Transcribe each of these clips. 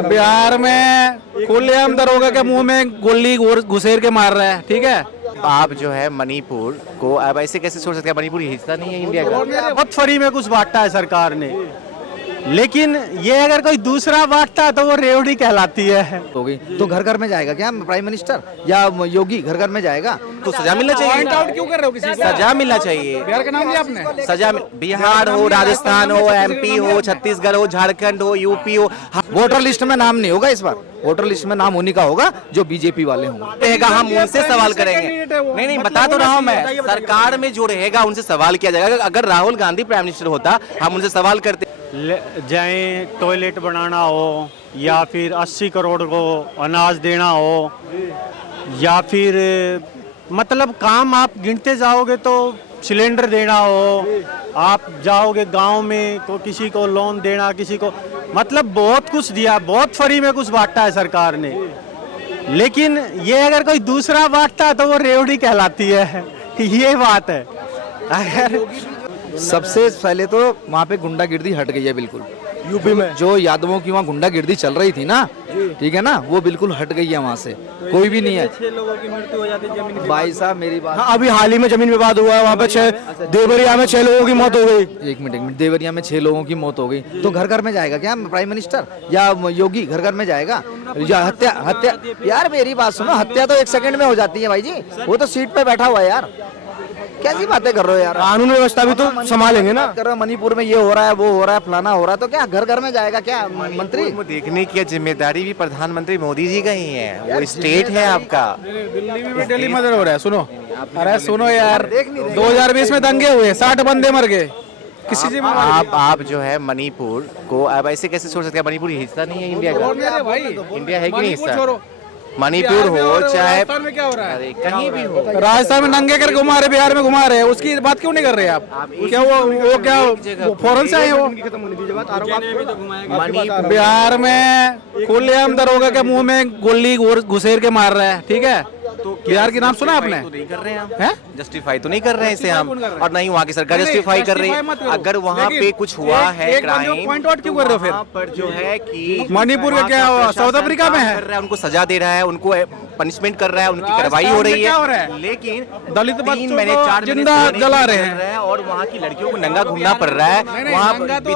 बिहार में खुलेआम दरोगा के मुंह में गोली घुसेर के मार रहा है, ठीक है। आप जो है मणिपुर को अब ऐसे कैसे छोड़ सकते हैं? मणिपुर हिस्सा नहीं है इंडिया का। बहुत फ्री में कुछ बांटा है सरकार ने, लेकिन ये अगर कोई दूसरा बांटता तो वो रेवड़ी कहलाती है। हो गई तो घर घर में जाएगा क्या प्राइम मिनिस्टर या योगी घर घर में जाएगा? तो सजा मिलना चाहिए। पॉइंट आउट क्यों कर रहे हो किसी को? सजा मिलना चाहिए। बिहार का नाम लिया आपने? सजा बिहार हो, राजस्थान हो, एमपी हो, छत्तीसगढ़ हो, झारखंड हो, यूपी हो। वोटर लिस्ट में नाम नहीं होगा इस बार। वोटर लिस्ट में नाम उन्हीं का होगा जो बीजेपी वाले होंगे। रहेगा, हम उनसे सवाल करेंगे। नहीं बता तो रहा हूँ मैं, सरकार में जो रहेगा उनसे सवाल किया जाएगा। अगर राहुल गांधी प्राइम मिनिस्टर होता हम उनसे सवाल करते। चाहे टॉयलेट बनाना हो, या फिर 80 करोड़ को अनाज देना हो, या फिर मतलब काम आप गिनते जाओगे तो सिलेंडर देना हो, आप जाओगे गांव में तो किसी को लोन देना, किसी को मतलब बहुत कुछ दिया, बहुत फ्री में कुछ बांटा है सरकार ने। लेकिन ये अगर कोई दूसरा बांटता तो वो रेवड़ी कहलाती है। ये बात है। अगर सबसे पहले तो वहाँ पे गुंडागिर्दी हट गई है बिल्कुल। यूपी में जो यादवों की वहाँ गुंडागिर्दी चल रही थी ना, ठीक है ना, वो बिल्कुल हट गई है वहाँ से। कोई भी नहीं है। 6 लोगों की मृत्यु हो जाती है जमीन। भाई साहब मेरी बात। हाँ, अभी हाल ही में जमीन विवाद हुआ है वहाँ पे 6 देवरिया में 6 लोगों की मौत हो गई। एक मिनट देवरिया में 6 लोगों की मौत हो गई तो घर घर में जाएगा क्या प्राइम मिनिस्टर या योगी घर घर में जाएगा? या हत्या यार मेरी बात सुनो, हत्या तो 1 सेकंड में हो जाती है भाई जी। वो तो सीट पे बैठा हुआ है यार। कैसी बातें कर रहे हो यार? कानून व्यवस्था भी तो संभालेंगे ना। कर मणिपुर में ये हो रहा है, वो हो रहा है, फलाना हो रहा है, तो क्या घर घर में जाएगा क्या मंत्री? देखने की जिम्मेदारी भी प्रधानमंत्री मोदी जी का ही है। वो स्टेट है आपका। दिल्ली में भी डेली मर्डर हो रहा है। सुनो, अरे सुनो यार, 2020 में दंगे हुए, 60 बंदे मर गए। किसी से आप जो है मणिपुर को अब ऐसे कैसे छोड़ सकते हैं? मणिपुर हिस्सा नहीं है इंडिया का। इंडिया है कि नहीं हिस्सा? मणिपुर हो चाहे राजस्थान में क्या हो रहा है? अरे कहीं भी हो। राजस्थान में नंगे कर घुमा रहे, बिहार में घुमा रहे, उसकी बात क्यों नहीं कर रहे आप? क्या वो क्या फौरन से आए हो? बिहार में खुलेआम दरोगा के मुंह में गोली घुसेर के मार रहा है, ठीक है। तो बिहार की नाम सुना आपने? तो नहीं कर रहे हैं, जस्टिफाई तो नहीं कर रहे हैं इसे हम, और नहीं वहाँ की सरकार जस्टिफाई कर रही है। अगर वहाँ पे कुछ हुआ है क्राइम, पॉइंट आउट क्यों कर रहे हो फिर? पर जो है कि मणिपुर का क्या हुआ? साउथ अफ्रीका में है, उनको सजा दे रहा है, उनको पनिशमेंट कर रहा है, उनकी कार्रवाई हो रही है। लेकिन दलित 3 महीने 4 महीने जिंदा जला रहे हैं, और वहाँ की लड़कियों को नंगा घूमना पड़ रहा है, वहाँ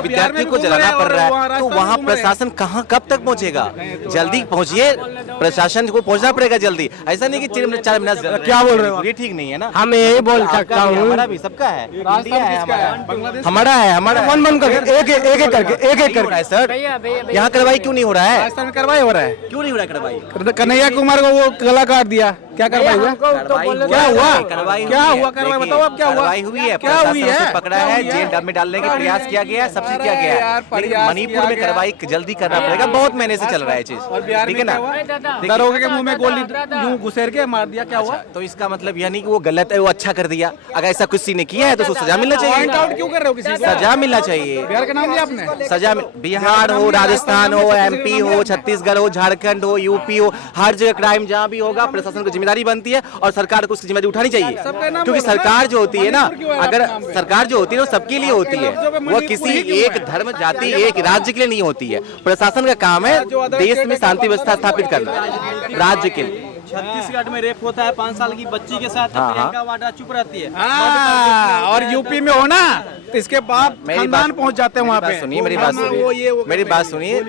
विद्यार्थियों को जलाना पड़ रहा है। तो वहाँ प्रशासन कहाँ कब तक पहुँचेगा? जल्दी पहुँचिए, प्रशासन को पहुँचना पड़ेगा जल्दी। ऐसा नहीं कि 4 महीना। क्या बोल रहे हो? ये ठीक नहीं है ना। हम यही बोल सकता हूँ, हमारा भी सबका है, इंडिया है हमारा है, हमारा मन करके एक एक करके सर। यहाँ कार्रवाई क्यों नहीं हो रहा है? राजस्थान में कार्रवाई हो रहा है, क्यों नहीं हो रहा कार्रवाई? कन्हैया कुमार को वो गला काट दिया, क्या कार्रवाई हुआ? क्या हुआ? क्या हुआ कार्रवाई? बताओ अब क्या हुआ? कार्रवाई हुई है, क्या हुई है? पकड़ा है, जेल में डालने का प्रयास किया गया, सब चीज किया गया है। लेकिन मणिपुर में कार्रवाई जल्दी करना पड़ेगा, बहुत महीने से चल रहा है चीज, ठीक है ना। दरोगे के मुंह में गोली यूं घुसेर के मार दिया, क्या हुआ? तो इसका मतलब यह नहीं कि वो गलत है, वो अच्छा कर दिया। अगर ऐसा किसी ने किया है तो उसको सजा मिलना चाहिए। पॉइंट आउट क्यों कर रहे हो किसी को? सजा मिलना चाहिए। बिहार का नाम लिया आपने? सजा बिहार हो, राजस्थान हो, एमपी हो, छत्तीसगढ़ हो, झारखंड हो, यूपी हो, हर जगह क्राइम जहाँ भी होगा प्रशासन को जिम्मेदारी बनती है, और सरकार को उसकी जिम्मेदारी उठानी चाहिए। क्योंकि सरकार जो होती है ना, अगर सरकार जो होती है वो सबके लिए होती है, वो किसी एक धर्म, जाति, एक राज्य के लिए नहीं होती है। प्रशासन का काम है देश में शांति व्यवस्था स्थापित करना, राज्य के लिए। छत्तीसगढ़ में रेप होता है 5 साल की बच्ची के साथ, प्रियंका वाड्रा चुप रहती है। और यूपी में हो ना, तो इसके बाद खानदान पहुंच जाते हैं वहाँ पे। सुनिए मेरी बात सुनिए,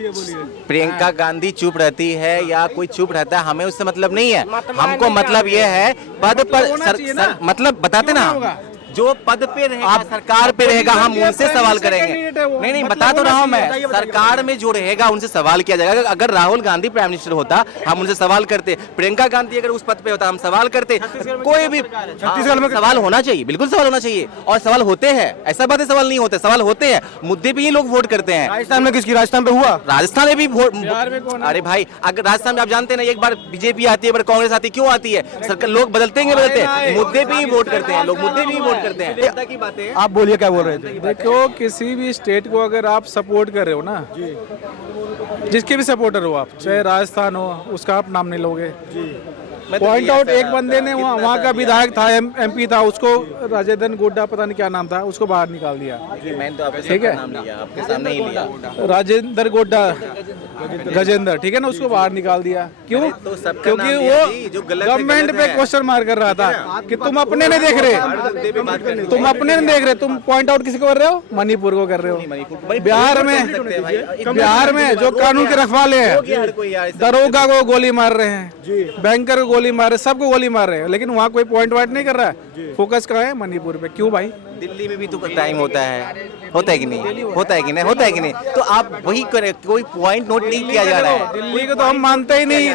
प्रियंका गांधी चुप रहती है या कोई चुप रहता है, हमें उससे मतलब नहीं है। हमको मतलब ये है पद पर मतलब बताते ना, जो पद पे रहेगा, सरकार पे रहेगा, हम उनसे सवाल करेंगे। नहीं बता तो रहा हूँ मैं, सरकार में जो रहेगा उनसे सवाल किया जाएगा। अगर राहुल गांधी प्राइम मिनिस्टर होता हम उनसे सवाल करते, प्रियंका गांधी अगर उस पद पे होता हम सवाल करते। कोई भी छत्तीसगढ़ में सवाल होना चाहिए, बिल्कुल सवाल होना चाहिए, और सवाल होते हैं। ऐसा बात है सवाल नहीं होते, सवाल होते हैं। मुद्दे पे ही लोग वोट करते हैं। राजस्थान में किसकी? राजस्थान पे हुआ, राजस्थान में भी वोट। अरे भाई, अगर राजस्थान में आप जानते हैं ना, एक बार बीजेपी आती है, एक बार कांग्रेस आती है, क्यों आती है? सरकार, लोग बदलते हैं, मुद्दे पे ही वोट करते हैं लोग, मुद्दे पे ही वोट करते हैं। आप बोलिए क्या बोल रहे थे? देखो, किसी भी स्टेट को अगर आप सपोर्ट कर रहे हो ना, जिसके भी सपोर्टर हो आप, चाहे राजस्थान हो, उसका आप नाम नहीं लोगे। पॉइंट आउट एक बंदे ने वहाँ का विधायक था, एमपी था, उसको राजेंद्र गोड्डा, पता नहीं क्या नाम था, उसको बाहर निकाल दिया। मैंने तो ठीक है, आपके सामने ही लिया। राजेंद्र गोड्डा गजेंद्र, ठीक है ना, उसको बाहर निकाल दिया। क्यों? तो सबका क्योंकि नाम लिया जी, जो वो गलत है, गवर्नमेंट गलत पे है। क्वेश्चन मार कर रहा था कि तुम अपने नहीं देख रहे, तुम अपने नहीं देख रहे, तुम पॉइंट आउट किसी को कर रहे हो? मणिपुर को कर रहे हो। बिहार में जो कानून के रखवाले हैं, दरोगा को गोली मार रहे हैं, बैंकर को गोली मार रहे हैं, सबको गोली मार रहे हैं, लेकिन वहाँ कोई पॉइंट वाइट नहीं कर रहा है। फोकस कहाँ है? मणिपुर पे। क्यों भाई? दिल्ली में भी तो टाइम होता है कि नहीं? होता है कि नहीं? होता है कि नहीं? तो आप वही करें, कोई पॉइंट नोट नहीं किया जा रहा है। दिल्ली को तो हम मानते ही नहीं,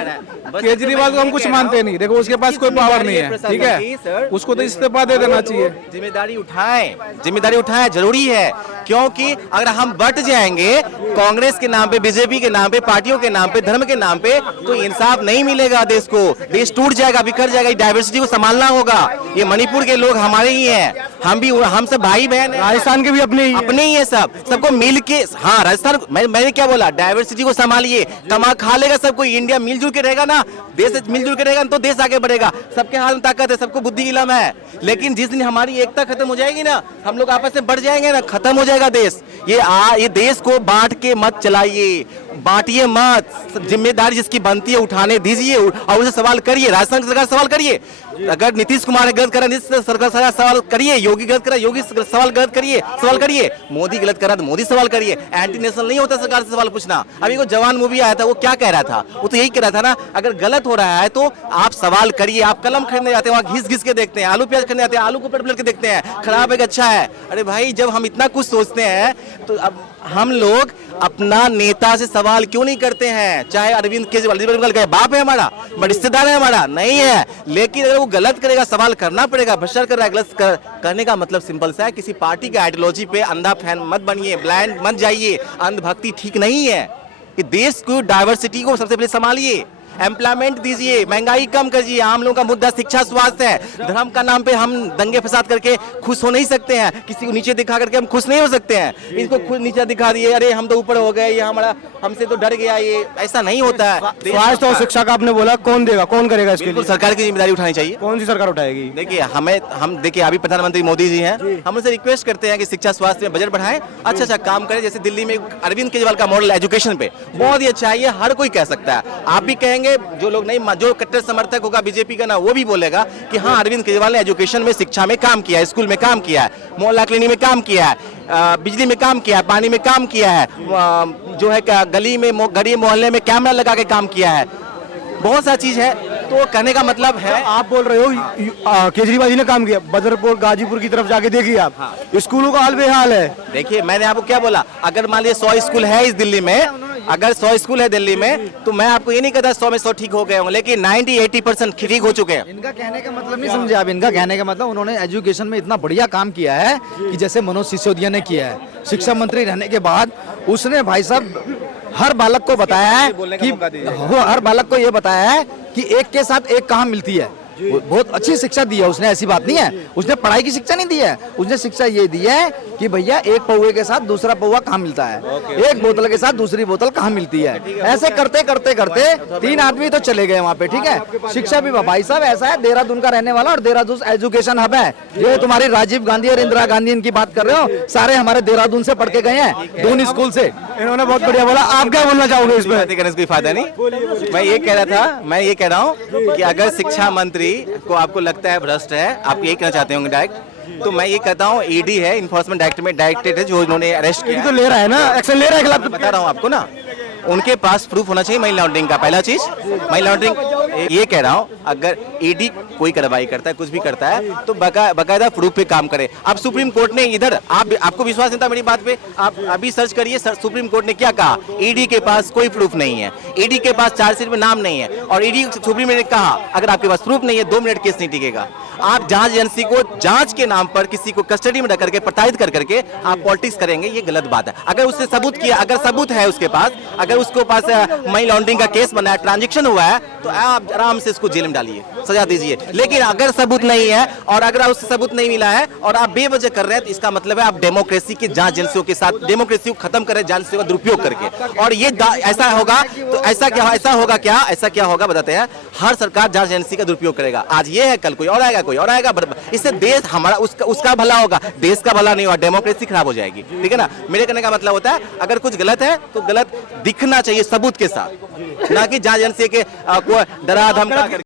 केजरीवाल को हम कुछ मानते नहीं। देखो उसके पास कोई पावर नहीं है, ठीक है, उसको तो इस्तीफा दे देना चाहिए। जिम्मेदारी उठाएं जरूरी है, क्योंकि अगर हम बट जाएंगे कांग्रेस के नाम पे, बीजेपी के नाम पे, पार्टियों के नाम पे, धर्म के नाम पे, तो इंसाफ नहीं मिलेगा देश को। देश टूट जाएगा, बिखर जाएगा। डाइवर्सिटी को संभालना होगा। ये मणिपुर के लोग हमारे ही हैं, हम सब भाई बहन। राजस्थान के भी अपने ही है, सबको मिल के। हाँ, राजस्थान मैंने क्या बोला? डाइवर्सिटी को संभालिए, कमा खा लेगा सब कोई। इंडिया मिलजुल के रहेगा ना, देश मिलजुल के रहेगा तो देश आगे बढ़ेगा। सबके हाथ में ताकत है, सबको बुद्धि इलम है, लेकिन जिस दिन हमारी एकता खत्म हो जाएगी ना, हम लोग आपस में बढ़ जाएंगे ना, खत्म हो जाएगा देश। ये देश को बांट के मत चलाइए, बांटिए मत। जिम्मेदारी जिसकी बनती है उठाने दीजिए और उसे सवाल करिए। राजस्थान सरकार सवाल करिए। अगर नीतीश कुमार ने गलत करा, नीतीश सरकार सवाल करिए। योगी गलत करा, योगी सवाल करिए। मोदी गलत करा तो मोदी सवाल करिए। एंटी नेशनल नहीं होता सरकार से सवाल पूछना। अभी को जवान मूवी आया था, वो क्या कह रहा था? वो तो यही कह रहा था ना, अगर गलत हो रहा है तो आप सवाल करिए। आप कलम खरीदने जाते हैं, वहाँ घिस के देखते हैं, आलू प्याज खरीदने जाते हैं, आलू को पलट के देखते हैं, खराब है कि अच्छा है। अरे भाई, जब हम इतना कुछ सोचते हैं तो अब हम लोग अपना नेता से सवाल क्यों नहीं करते हैं? चाहे अरविंद केजरीवाल का बाप है हमारा, रिश्तेदार है हमारा, नहीं है, लेकिन अगर वो गलत करेगा सवाल करना पड़ेगा। भ्रष्टाचार कर रहा है, गलत करने का मतलब सिंपल सा है, किसी पार्टी के आइडियोलॉजी पे अंधा फैन मत बनिए, ब्लाइंड मत जाइए। अंधभक्ति ठीक नहीं है। कि देश को, डाइवर्सिटी को सबसे पहले संभालिए, एम्प्लॉयमेंट दीजिए, महंगाई कम करिए। आम लोगों का मुद्दा शिक्षा, स्वास्थ्य है। धर्म का नाम पे हम दंगे फसाद करके खुश हो नहीं सकते हैं। किसी को नीचे दिखा करके हम खुश नहीं हो सकते हैं। इसको खुद नीचे दिखा दिए, अरे हम तो ऊपर हो गए, ये हमारा हमसे तो डर गया, ये ऐसा नहीं होता है। स्वास्थ्य और शिक्षा का आपने बोला, कौन देगा, कौन करेगा इसके लिए? सरकार की जिम्मेदारी उठानी चाहिए। कौन सी सरकार उठाएगी? देखिए, हम देखिए अभी प्रधानमंत्री मोदी जी हैं, हम उनसे रिक्वेस्ट करते हैं कि शिक्षा स्वास्थ्य में बजट बढ़ाएं, अच्छा काम करें। जैसे दिल्ली में अरविंद केजरीवाल का मॉडल एजुकेशन पे बहुत ही अच्छा है, ये हर कोई कह सकता है। आप भी कहेंगे, जो लोग नहीं, जो कट्टर समर्थक होगा बीजेपी का ना, वो भी बोलेगा कि हाँ, अरविंद केजरीवाल ने एजुकेशन में, शिक्षा में काम किया है, स्कूल में काम किया है, मोहल्ला क्लिनिक में काम किया है, बिजली में काम किया है, पानी में काम किया है, जो है गली मोहल्ले में कैमरा लगा के काम किया है, बहुत सा चीज है। तो कहने का मतलब है, आप बोल रहे हो केजरीवाल जी ने काम किया, बदरपुर गाजीपुर की तरफ जाके देखिए आप, स्कूलों का हाल बेहाल है। देखिए, मैंने आपको क्या बोला, अगर मान लीजिए 100 स्कूल है इस दिल्ली में, अगर 100 स्कूल है दिल्ली में, तो मैं आपको ये नहीं कहता 100 में 100 ठीक हो गए होंगे, लेकिन 90-80% ठीक हो चुके हैं। इनका कहने का मतलब नहीं समझे आप। इनका कहने का मतलब, उन्होंने एजुकेशन में इतना बढ़िया काम किया है कि जैसे मनोज सिसोदिया ने किया है। शिक्षा मंत्री रहने के बाद उसने भाई साहब हर बालक को बताया है कि हर बालक को ये बताया है कि एक के साथ एक कहाँ मिलती है। बहुत अच्छी शिक्षा दी है उसने, ऐसी बात नहीं है। उसने पढ़ाई की शिक्षा नहीं दी है, उसने शिक्षा ये दी है कि भैया एक पौवे के साथ दूसरा पौवा कहाँ मिलता है, एक बोतल के साथ दूसरी बोतल कहाँ मिलती है। ऐसे करते करते करते 3 आदमी तो चले गए वहाँ पे, ठीक है। शिक्षा भी भाई साहब ऐसा है, देहरादून का रहने वाला, और देहरादून एजुकेशन हब है। ये तुम्हारी राजीव गांधी और इंदिरा गांधी इनकी बात कर रहे हो, सारे हमारे देहरादून से पढ़ के गए हैं, दून स्कूल से। इन्होंने बहुत बढ़िया बोला। आप क्या बोलना चाहोगे इस पर? कोई फायदा नहीं। मैं ये कह रहा हूँ कि अगर शिक्षा मंत्री को आपको लगता है भ्रष्ट है, आप यही कहना चाहते होंगे डायरेक्ट, तो मैं ये कहता हूँ ईडी है, इन्फोर्समेंट डायरेक्टरेट है, जो उन्होंने अरेस्ट किया तो ले रहा है ना, एक्शन ले रहा है खिलाफ। बता रहा हूँ आपको ना, उनके पास प्रूफ होना चाहिए मनी लॉन्ड्रिंग का। पहला चीज मनी लॉन्ड्रिंग, ये कह रहा हूँ, अगर ईडी कोई कार्रवाई करता है, कुछ भी करता है, तो बकायदा प्रूफ पे काम करे। अब सुप्रीम कोर्ट ने इधर, आपको विश्वास नहीं था मेरी बात पे, आप अभी सर्च करिए, सुप्रीम कोर्ट ने क्या कहा, ईडी के पास कोई प्रूफ नहीं है, ईडी के पास चार्जशीट में नाम नहीं है, और ईडी सुप्रीम ने कहा अगर आपके पास प्रूफ नहीं है 2 मिनट केस नहीं टिकेगा। आप जांच एजेंसी को जांच के नाम पर किसी को कस्टडी में रख करके, प्रताड़ित कर करके आप पॉलिटिक्स करेंगे, ये गलत बात है। अगर उससे सबूत किया, अगर सबूत है उसके पास, अगर उसके पास मनी लॉन्ड्रिंग का केस बना है, ट्रांजैक्शन हुआ है, तो आप आराम से इसको जेल में डालिए, सजा दीजिए। लेकिन अगर सबूत नहीं है, और अगर उससे सबूत नहीं मिला है और आप बेवजह कर रहे हैं, तो इसका मतलब है आप डेमोक्रेसी की जांच एजेंसियों के साथ डेमोक्रेसी को खत्म कर रहे हैं, जांच एजेंसियों का दुरुपयोग करके। और ये ऐसा होगा तो ऐसा क्या होगा बताते हैं, हर सरकार जांच एजेंसी का दुरुपयोग करेगा। आज ये है, कल कोई और आएगा, कोई और आएगा। इससे देश हमारा, उसका भला होगा, देश का भला नहीं होगा, डेमोक्रेसी खराब हो जाएगी। ठीक है ना। मेरे कहने का मतलब होता है, अगर कुछ गलत है तो गलत दिख दिखना चाहिए सबूत के साथ, ना कि जहाँ जनसे के को डरा धमका करके।